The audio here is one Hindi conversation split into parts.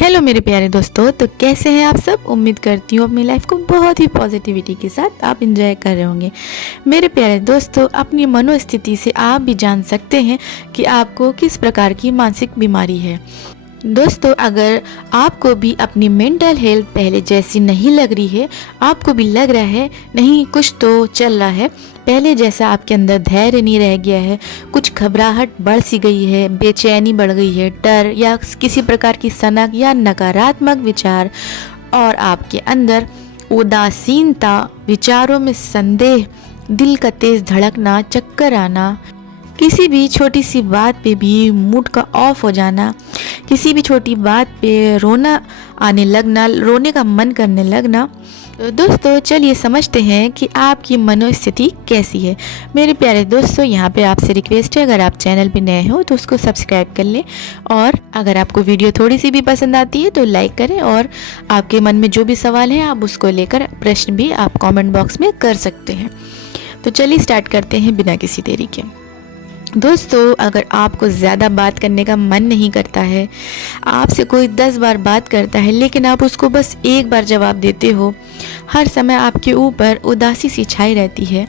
हेलो मेरे प्यारे दोस्तों, तो कैसे हैं आप सब। उम्मीद करती हूँ अपनी लाइफ को बहुत ही पॉजिटिविटी के साथ आप एंजॉय कर रहे होंगे। मेरे प्यारे दोस्तों, अपनी मनोस्थिति से आप भी जान सकते हैं कि आपको किस प्रकार की मानसिक बीमारी है। दोस्तों, अगर आपको भी अपनी मेंटल हेल्थ पहले जैसी नहीं लग रही है, आपको भी लग रहा है नहीं कुछ तो चल रहा है, पहले जैसा आपके अंदर धैर्य नहीं रह गया है, कुछ घबराहट बढ़ सी गई है, बेचैनी बढ़ गई है, डर या किसी प्रकार की सनक या नकारात्मक विचार और आपके अंदर उदासीनता, विचारों में संदेह, दिल का तेज धड़कना, चक्कर आना, किसी भी छोटी सी बात पे भी मूड का ऑफ हो जाना, किसी भी छोटी बात पे रोना आने लगना, रोने का मन करने लगना। तो दोस्तों, चलिए समझते हैं कि आपकी मनोस्थिति कैसी है। मेरे प्यारे दोस्तों, यहाँ पे आपसे रिक्वेस्ट है, अगर आप चैनल पे नए हो तो उसको सब्सक्राइब कर लें, और अगर आपको वीडियो थोड़ी सी भी पसंद आती है तो लाइक करें, और आपके मन में जो भी सवाल है आप उसको लेकर प्रश्न भी आप कॉमेंट बॉक्स में कर सकते हैं। तो चलिए स्टार्ट करते हैं बिना किसी देरी के। दोस्तों, अगर आपको ज़्यादा बात करने का मन नहीं करता है, आपसे कोई 10 बार बात करता है लेकिन आप उसको बस एक बार जवाब देते हो, हर समय आपके ऊपर उदासी सी छाई रहती है,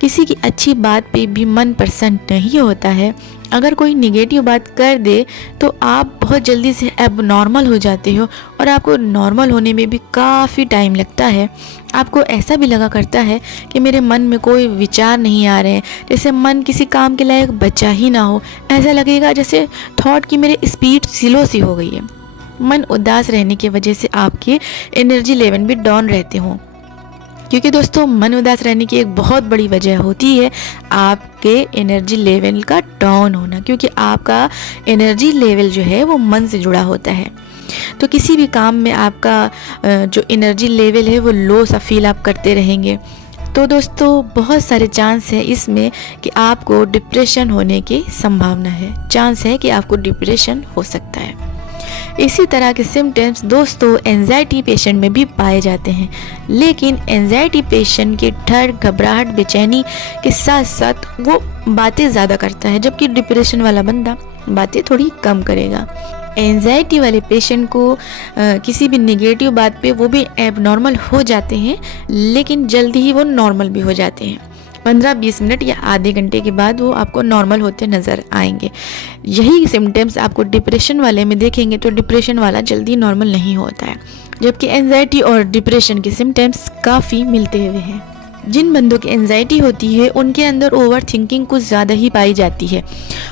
किसी की अच्छी बात पे भी मन प्रसन्न नहीं होता है, अगर कोई निगेटिव बात कर दे तो आप बहुत जल्दी से एबनॉर्मल हो जाते हो और आपको नॉर्मल होने में भी काफ़ी टाइम लगता है। आपको ऐसा भी लगा करता है कि मेरे मन में कोई विचार नहीं आ रहे हैं, जैसे मन किसी काम के लायक बचा ही ना हो, ऐसा लगेगा जैसे थॉट की मेरे स्पीड स्लो सी हो गई है। मन उदास रहने की वजह से आपके एनर्जी लेवल भी डाउन रहते हों, क्योंकि दोस्तों मन उदास रहने की एक बहुत बड़ी वजह होती है आपके एनर्जी लेवल का डाउन होना, क्योंकि आपका एनर्जी लेवल जो है वो मन से जुड़ा होता है। तो किसी भी काम में आपका जो एनर्जी लेवल है वो लो सा फील आप करते रहेंगे। तो दोस्तों, बहुत सारे चांस है इसमें कि आपको डिप्रेशन होने की संभावना है, चांस है कि आपको डिप्रेशन हो सकता है। इसी तरह के सिम्टम्स दोस्तों एंजाइटी पेशेंट में भी पाए जाते हैं, लेकिन एंजाइटी पेशेंट के डर, घबराहट, बेचैनी के साथ साथ वो बातें ज़्यादा करता है, जबकि डिप्रेशन वाला बंदा बातें थोड़ी कम करेगा। एंजाइटी वाले पेशेंट को किसी भी नेगेटिव बात पे वो भी एबनॉर्मल हो जाते हैं, लेकिन जल्दी ही वो नॉर्मल भी हो जाते हैं। 15-20 मिनट या आधे घंटे के बाद वो आपको नॉर्मल होते नज़र आएंगे। यही सिम्टम्स आपको डिप्रेशन वाले में देखेंगे तो डिप्रेशन वाला जल्दी नॉर्मल नहीं होता है, जबकि एंजाइटी और डिप्रेशन के सिम्टम्स काफ़ी मिलते हुए हैं। जिन बंदों की एंजाइटी होती है उनके अंदर ओवर थिंकिंग कुछ ज़्यादा ही पाई जाती है,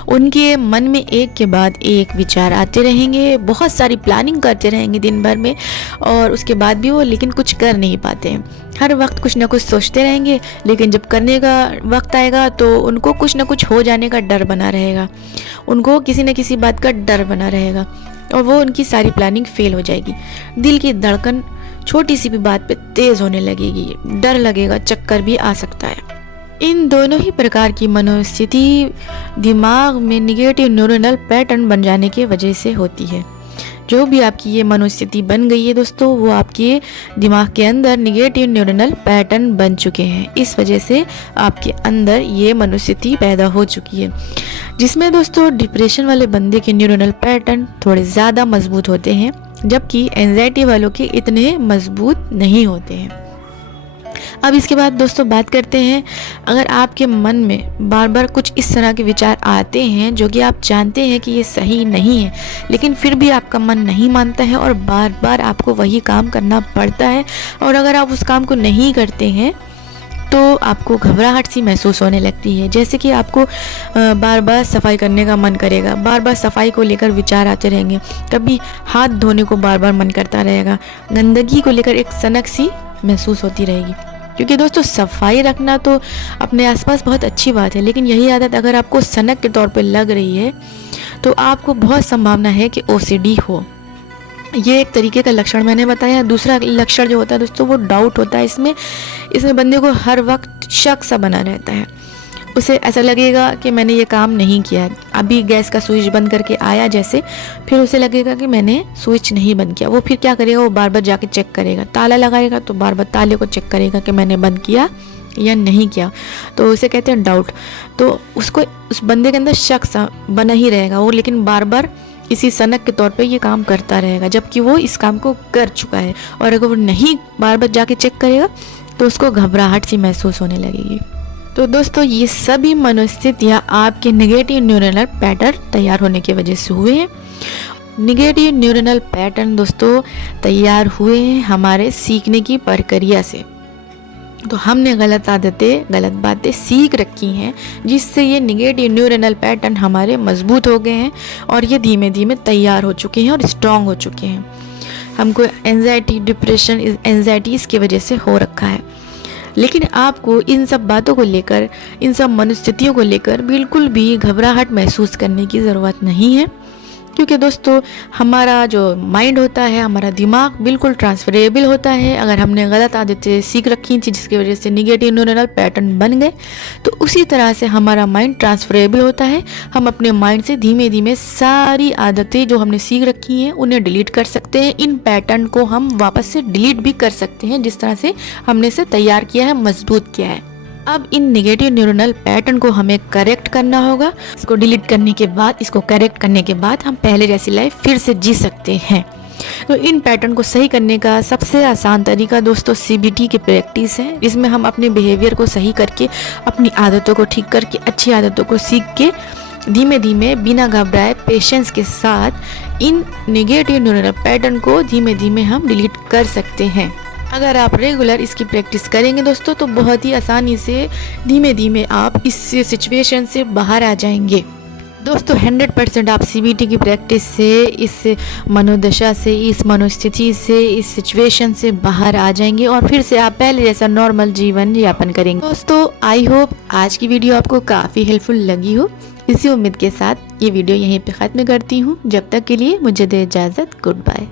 उनके मन में एक के बाद एक विचार आते रहेंगे, बहुत सारी प्लानिंग करते रहेंगे दिन भर में, और उसके बाद भी वो लेकिन कुछ कर नहीं पाते हैं। हर वक्त कुछ ना कुछ सोचते रहेंगे, लेकिन जब करने का वक्त आएगा तो उनको कुछ ना कुछ हो जाने का डर बना रहेगा, उनको किसी न किसी बात का डर बना रहेगा, और वो उनकी सारी प्लानिंग फेल हो जाएगी। दिल की धड़कन छोटी सी भी बात पे तेज होने लगेगी, डर लगेगा, चक्कर भी आ सकता है। इन दोनों ही प्रकार की मनोस्थिति दिमाग में निगेटिव न्यूरल पैटर्न बन जाने की वजह से होती है। जो भी आपकी ये मनोस्थिति बन गई है दोस्तों, वो आपके दिमाग के अंदर निगेटिव न्यूरल पैटर्न बन चुके हैं, इस वजह से आपके अंदर ये मनोस्थिति पैदा हो चुकी है, जिसमें दोस्तों डिप्रेशन वाले बंदे के न्यूरल पैटर्न थोड़े ज़्यादा मजबूत होते हैं, जबकि एंजाइटी वालों के इतने मजबूत नहीं होते हैं। अब इसके बाद दोस्तों बात करते हैं, अगर आपके मन में बार बार कुछ इस तरह के विचार आते हैं जो कि आप जानते हैं कि ये सही नहीं है, लेकिन फिर भी आपका मन नहीं मानता है और बार बार आपको वही काम करना पड़ता है, और अगर आप उस काम को नहीं करते हैं तो आपको घबराहट सी महसूस होने लगती है, जैसे कि आपको बार बार सफाई करने का मन करेगा, बार बार सफाई को लेकर विचार आते रहेंगे, कभी हाथ धोने को बार बार मन करता रहेगा, गंदगी को लेकर एक सनक सी महसूस होती रहेगी। क्योंकि दोस्तों सफाई रखना तो अपने आसपास बहुत अच्छी बात है, लेकिन यही आदत अगर आपको सनक के तौर पर लग रही है तो आपको बहुत संभावना है कि OCD हो। ये एक तरीके का लक्षण मैंने बताया। दूसरा लक्षण जो होता है दोस्तों वो डाउट होता है। इसमें बंदे को हर वक्त शक सा बना रहता है, उसे ऐसा लगेगा कि मैंने ये काम नहीं किया, अभी गैस का स्विच बंद करके आया जैसे, फिर उसे लगेगा कि मैंने स्विच नहीं बंद किया, वो फिर क्या करेगा, वो बार बार जाके चेक करेगा, ताला लगाएगा तो बार बार ताले को चेक करेगा कि मैंने बंद किया या नहीं किया, तो उसे कहते हैं डाउट। तो उसको उस बंदे के अंदर शक सा बना ही रहेगा वो, लेकिन बार बार इसी सनक के तौर पे ये काम करता रहेगा, जबकि वो इस काम को कर चुका है। और अगर वो नहीं बार बार जाके चेक करेगा तो उसको घबराहट सी महसूस होने लगेगी। तो दोस्तों, ये सभी मनोस्थितियाँ आपके नेगेटिव न्यूरल पैटर्न तैयार होने की वजह से हुए हैं। नेगेटिव न्यूरल पैटर्न दोस्तों तैयार हुए हैं हमारे सीखने की प्रक्रिया से। तो हमने गलत आदतें, गलत बातें सीख रखी हैं, जिससे ये नेगेटिव न्यूरल पैटर्न हमारे मजबूत हो गए हैं और ये धीमे धीमे तैयार हो चुके हैं और स्ट्रांग हो चुके हैं। हमको एंजाइटी, डिप्रेशन, एंजाइटी इसकी वजह से हो रखा है। लेकिन आपको इन सब बातों को लेकर, इन सब मनोस्थितियों को लेकर बिल्कुल भी घबराहट महसूस करने की ज़रूरत नहीं है, क्योंकि दोस्तों हमारा जो माइंड होता है, हमारा दिमाग बिल्कुल ट्रांसफरेबल होता है। अगर हमने गलत आदतें सीख रखी थी जिसकी वजह से नेगेटिव न्यूरल पैटर्न बन गए, तो उसी तरह से हमारा माइंड ट्रांसफरेबल होता है। हम अपने माइंड से धीमे धीमे सारी आदतें जो हमने सीख रखी हैं उन्हें डिलीट कर सकते हैं। इन पैटर्न को हम वापस से डिलीट भी कर सकते हैं, जिस तरह से हमने इसे तैयार किया है, मजबूत किया है। अब इन नेगेटिव न्यूरल पैटर्न को हमें करेक्ट करना होगा। इसको डिलीट करने के बाद, इसको करेक्ट करने के बाद हम पहले जैसी लाइफ फिर से जी सकते हैं। तो इन पैटर्न को सही करने का सबसे आसान तरीका दोस्तों CBT की प्रैक्टिस है, जिसमें हम अपने बिहेवियर को सही करके, अपनी आदतों को ठीक करके, अच्छी आदतों को सीख के धीमे धीमे बिना घबराए पेशेंस के साथ इन नेगेटिव न्यूरल पैटर्न को धीमे धीमे हम डिलीट कर सकते हैं। अगर आप रेगुलर इसकी प्रैक्टिस करेंगे दोस्तों, तो बहुत ही आसानी से धीमे धीमे आप इस सिचुएशन से बाहर आ जाएंगे। दोस्तों 100% आप CBT की प्रैक्टिस से, इस मनोदशा से, इस मनोस्थिति से, इस सिचुएशन से बाहर आ जाएंगे और फिर से आप पहले जैसा नॉर्मल जीवन यापन करेंगे। दोस्तों आई होप आज की वीडियो आपको काफ़ी हेल्पफुल लगी हो। इसी उम्मीद के साथ ये वीडियो यहीं पे ख़त्म करती हूँ। जब तक के लिए मुझे दे इजाज़त। Good bye.